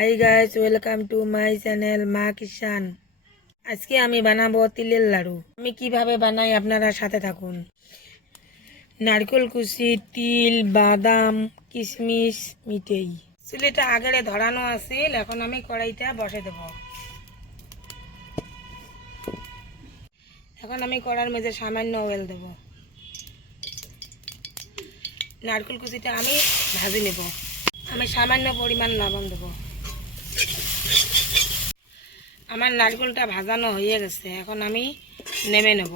Hi guys, welcome to my channel মা কিষান। আজকে আমি বানাবো তিলের লাড়ু। আমি কিভাবে বানাই আপনারা সাথে থাকুন। নারকেল কুচি, তিল, বাদাম, কিশমিশ, মিঠেই। চুলিটা আগেরে ধরানো আছিল, এখন আমি কড়াইটা বসে দেব। এখন আমি কড়ার মেঝে সামান্য অয়েল দেব। নারকেল কুচিটা আমি ভাজি নেব। আমি সামান্য পরিমাণ লবণ দেব। আমার নারকেলটা ভাজানো হয়ে গেছে, এখন আমি নেমে নেব।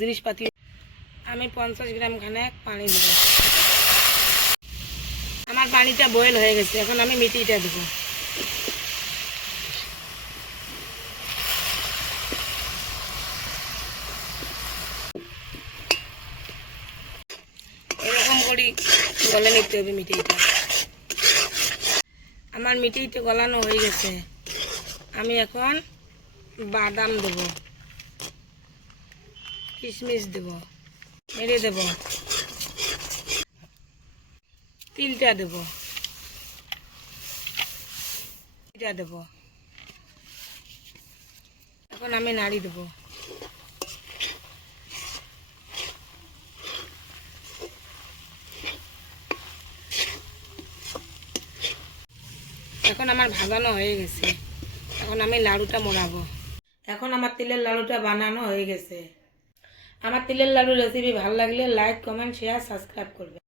জিনিসপাতি আমি 50 গ্রাম খানে পানি দেব। আমার পানিটা বয়েল হয়ে গেছে, এখন আমি মিঠিটা দেব। এরকম করে গলে নিতে হবে মিঠিটা। আমার মিঠিটা গলানো হয়ে গেছে, আমি এখন বাদাম দেব, কিশমিশ দেব, মেরে দেব, তিলটা দেব, এটা দেব। এখন আমি নাড়ি দেব। এখন আমার ভাজানো হয়ে গেছে, এখন আমি লাড়ুটা মোড়াবো। এখন আমার তিলের লাড়ুটা বানানো হয়ে গেছে। আমার তিলের লাড়ু রেসিপি ভালো লাগলে লাইক, কমেন্ট, শেয়ার, সাবস্ক্রাইব করবে।